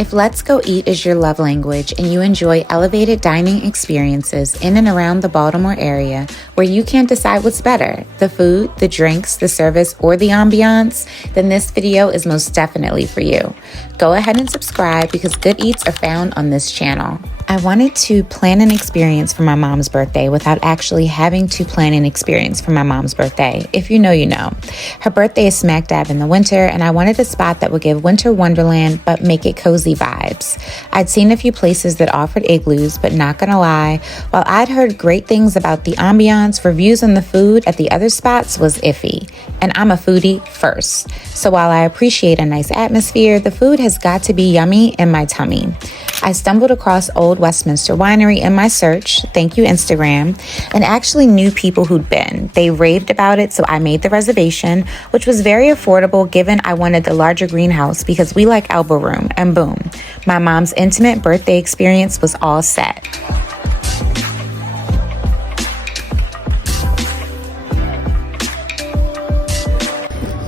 If Let's Go Eat is your love language and you enjoy elevated dining experiences in and around the Baltimore area where you can't decide what's better, the food, the drinks, the service, or the ambiance, then this video is most definitely for you. Go ahead and subscribe because good eats are found on this channel. I wanted to plan an experience for my mom's birthday without actually having to plan an experience for my mom's birthday. If you know, you know. Her birthday is smack dab in the winter, and I wanted a spot that would give winter wonderland but make it cozy vibes. I'd seen a few places that offered igloos, but not gonna lie, while I'd heard great things about the ambiance, reviews on the food at the other spots was iffy. And I'm a foodie first. So while I appreciate a nice atmosphere, the food has got to be yummy in my tummy. I stumbled across Old Westminster Winery in my search, thank you Instagram, and actually knew people who'd been. They raved about it, so I made the reservation, which was very affordable given I wanted the larger greenhouse because we like elbow room, and boom, my mom's intimate birthday experience was all set.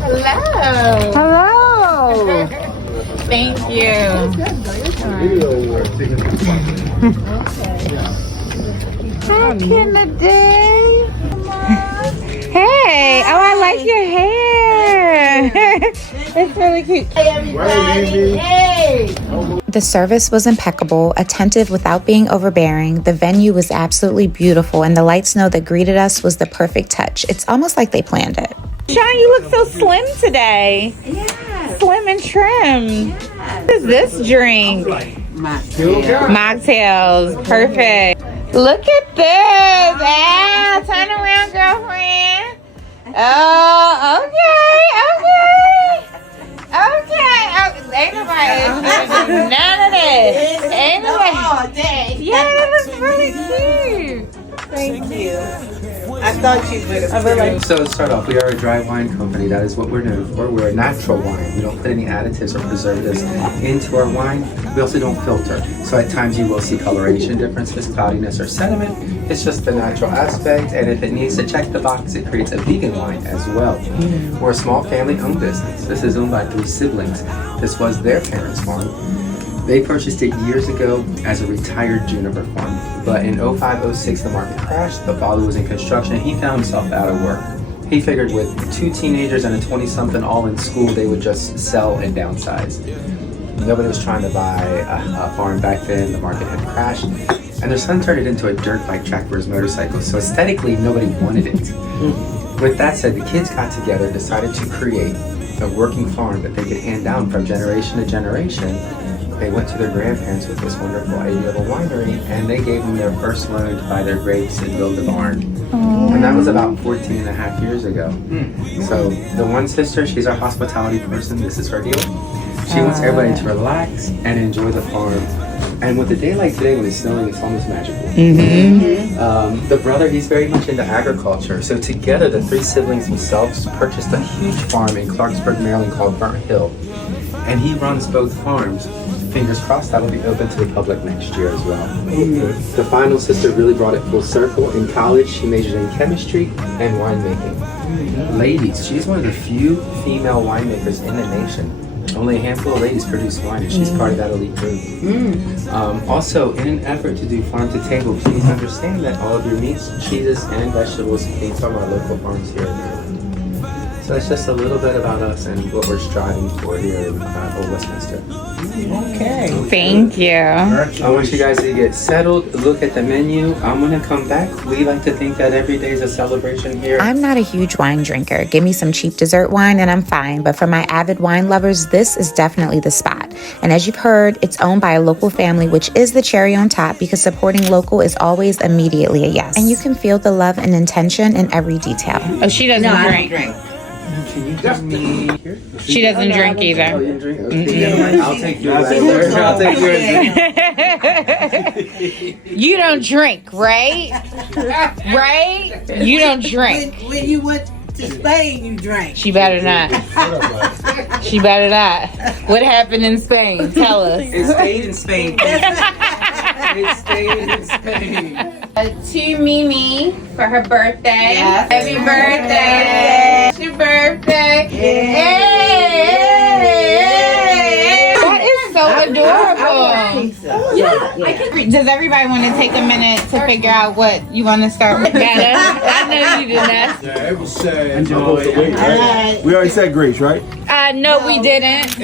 Hello. Hello. Thank you. Hi, Kennedy. Hey. Oh, I like your hair. It's really cute. Hey, everybody. Hey. The service was impeccable, attentive without being overbearing. The venue was absolutely beautiful, and the light snow that greeted us was the perfect touch. It's almost like they planned it. Sean, you look so slim today. Yes. Slim and trim. Yes. What is this drink? Mocktails. Perfect. Look at this. Ah, turn around, girlfriend. Oh, okay. Ain't nobody none of this. Ain't nobody. Oh, dang. Yeah, that looks really cute. Thank you. I thought you would have. So to start off, we are a dry wine company. That is what we're known for. We're a natural wine. We don't put any additives or preservatives into our wine. We also don't filter. So at times you will see coloration differences, cloudiness, or sediment. It's just the natural aspect. And if it needs to check the box, it creates a vegan wine as well. We're a small family-owned business. This is owned by 3 siblings. This was their parents' farm. They purchased it years ago as a retired juniper farm, but in 05-06 the market crashed. The father was in construction. He found himself out of work. He figured with 2 teenagers and a 20-something all in school, they would just sell and downsize. Nobody was trying to buy a farm back then. The market had crashed, and their son turned it into a dirt bike track for his motorcycle, so aesthetically nobody wanted it. With that said, the kids got together and decided to create a working farm that they could hand down from generation to generation. They went to their grandparents with this wonderful 80-level winery, and they gave them their first loan to buy their grapes and build the barn. And that was about 14 and a half years ago. So the one sister, she's our hospitality person. This is her deal. She wants everybody to relax and enjoy the farm. And with a day like today when it's snowing, it's almost magical. The brother, he's very much into agriculture. So together, the 3 siblings themselves purchased a huge farm in Clarksburg, Maryland called Burnt Hill. And he runs both farms. Fingers crossed that'll be open to the public next year as well. The final sister really brought it full circle. In college, she majored in chemistry and winemaking. Ladies, she's one of the few female winemakers in the nation. Only a handful of ladies produce wine, and she's part of that elite group. Also, in an effort to do farm to table, please understand that all of your meats, cheeses, and vegetables came from our local farms here in Maryland. So that's just a little bit about us and what we're striving for here in Old Westminster. Okay. Thank you. I want you guys to get settled, look at the menu. I'm going to come back. We like to think that every day is a celebration here. I'm not a huge wine drinker. Give me some cheap dessert wine and I'm fine. But for my avid wine lovers, this is definitely the spot. And as you've heard, it's owned by a local family, which is the cherry on top because supporting local is always immediately a yes. And you can feel the love and intention in every detail. Oh, she doesn't drink. Can you give me here? She doesn't drink Oh, either. you drink? Okay. I'll take yours. I'll take yours. You don't drink, right? Right? You don't drink. When you went to Spain, you drank. She better not. She better not. What happened in Spain? Tell us. It stayed in Spain. It stayed in Spain. To Mimi for her birthday. Yes. Happy birthday. It's your birthday. Hey. That is so adorable. Does everybody want to take a minute to figure out what you want to start with? I know you did that. Yeah, it was we already said Grace, right? No, we didn't.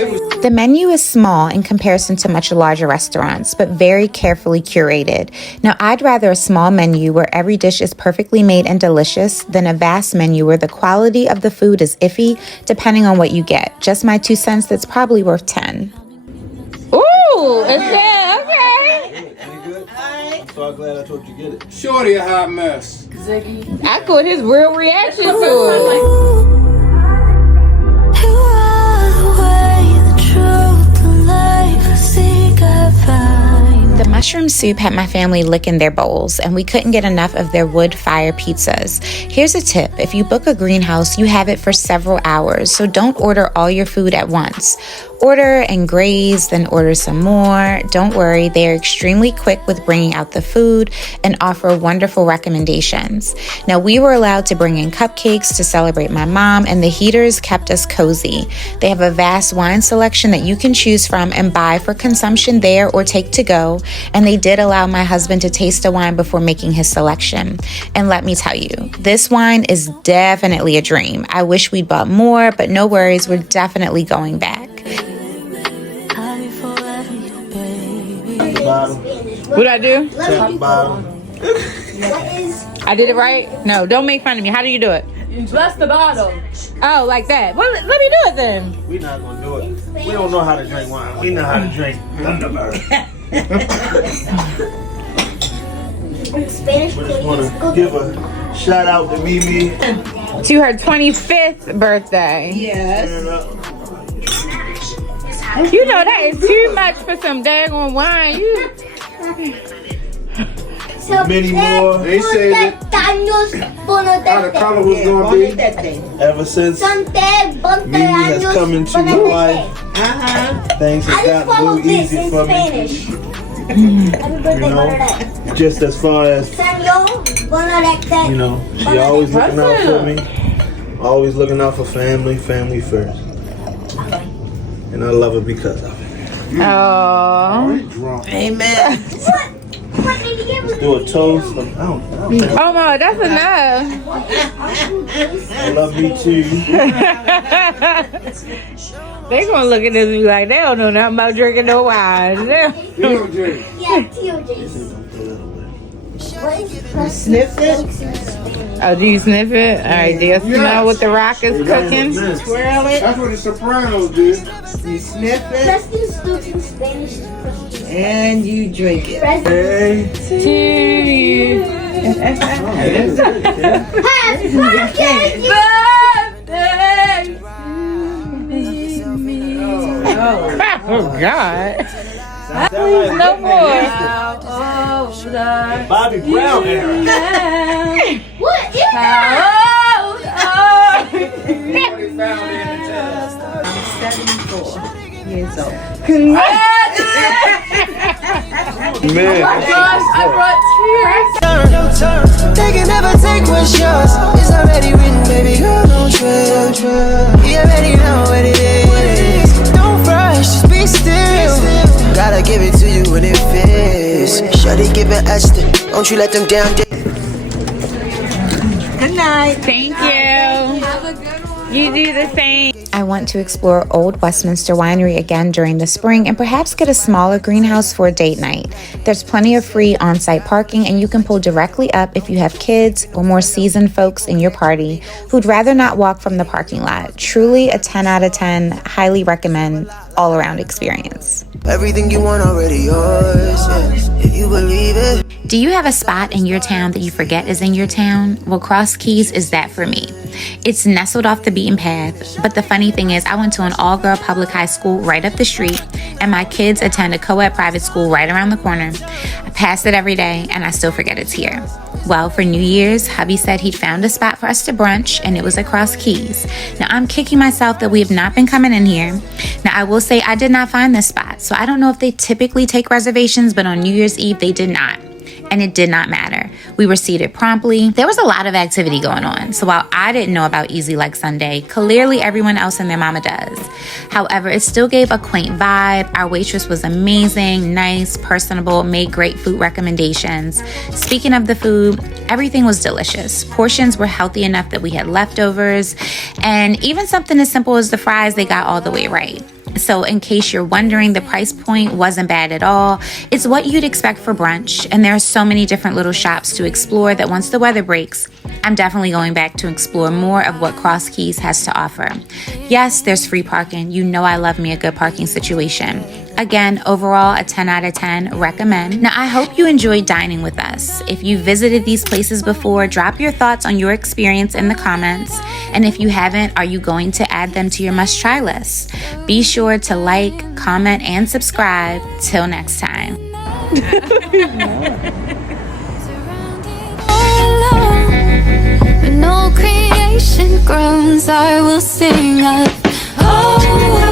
The menu is small in comparison to much larger restaurants, but very carefully curated. Now, I'd rather a small menu where every dish is perfectly made and delicious than a vast menu where the quality of the food is iffy, depending on what you get. Just my 2 cents, that's probably worth 10. Ooh, it's good. Okay. I'm so glad I told you to get it. Shorty a hot mess. I caught his real reaction to it. The mushroom soup had my family licking their bowls, and we couldn't get enough of their wood fire pizzas. Here's a tip: if you book a greenhouse, you have it for several hours, so don't order all your food at once. Order and graze, then order some more. Don't worry, they are extremely quick with bringing out the food and offer wonderful recommendations. Now, we were allowed to bring in cupcakes to celebrate my mom, and the heaters kept us cozy. They have a vast wine selection that you can choose from and buy for consumption there or take to go, and they did allow my husband to taste a wine before making his selection. And let me tell you, this wine is definitely a dream. I wish we'd bought more, but no worries, we're definitely going back. What'd I do? Top bottom. I did it right? No, don't make fun of me. How do you do it? Bless the bottom. Oh, like that. Well, let me do it then. We not gonna do it. We don't know how to drink wine. We know how to drink Thunderbird. Spanish, We just wanna give a shout out to Mimi. To her 25th birthday. Yes. You know that is too much for some daggone wine. Many more. They said how the color was gonna be. Ever since Mimi has come into my life, things have gotten a little easy for me. You know, just as far as, you know, she always looking out for me. Always looking out for family first. And I love her because of it. Oh. Amen. Let's do a toast. I don't know. Oh no, that's enough. I love you too. They gonna look at this and be like, they don't know nothing about drinking no wine. TOJ. Sniff it. Oh, do you sniff it? All right, do you smell what the rock is cooking? Swirl it. That's what the Sopranos did. You sniff it. And you drink it. Hey. To you. Oh God. Please, no more. Bobby Brown era. What is Everybody found in the tub. I'm 74 years old. Man. I brought tears. They can never take what's yours. It's already written, baby girl, don't trip. You already know what it is. Don't rush, just be still. Gotta give it to you when it fits. Shawty giving extra, don't you let them down. Good night. Thank you. Have a good one. You do the same. I want to explore Old Westminster Winery again during the spring and perhaps get a smaller greenhouse for a date night. There's plenty of free on-site parking, and you can pull directly up if you have kids or more seasoned folks in your party who'd rather not walk from the parking lot. Truly a 10 out of 10, highly recommend, all-around experience. Everything you want already yours, if you believe it. Do you have a spot in your town that you forget is in your town? Well, Cross Keys is that for me. It's nestled off the beaten path, but the funny thing is I went to an all-girl public high school right up the street, and my kids attend a co-ed private school right around the corner. I pass it every day, and I still forget it's here. Well, for New Year's, hubby said he'd found a spot for us to brunch, and it was across Keys. Now, I'm kicking myself that we have not been coming in here. Now, I will say I did not find this spot, so I don't know if they typically take reservations, but on New Year's Eve, they did not. and it did not matter. We were seated promptly. There was a lot of activity going on. So while I didn't know about Easy Like Sunday, clearly everyone else and their mama does. However, it still gave a quaint vibe. Our waitress was amazing, nice, personable, made great food recommendations. Speaking of the food, everything was delicious. Portions were healthy enough that we had leftovers, and even something as simple as the fries, they got all the way right. So in case you're wondering, the price point wasn't bad at all. It's what you'd expect for brunch, and there are so many different little shops to explore that once the weather breaks, I'm definitely going back to explore more of what Cross Keys has to offer. Yes, there's free parking. You know I love me a good parking situation. Again, overall, a 10 out of 10, recommend. Now, I hope you enjoyed dining with us. If you visited these places before, drop your thoughts on your experience in the comments. And if you haven't, are you going to add them to your must-try list? Be sure to like, comment, and subscribe. Till next time. No creation groans, I will sing of, oh.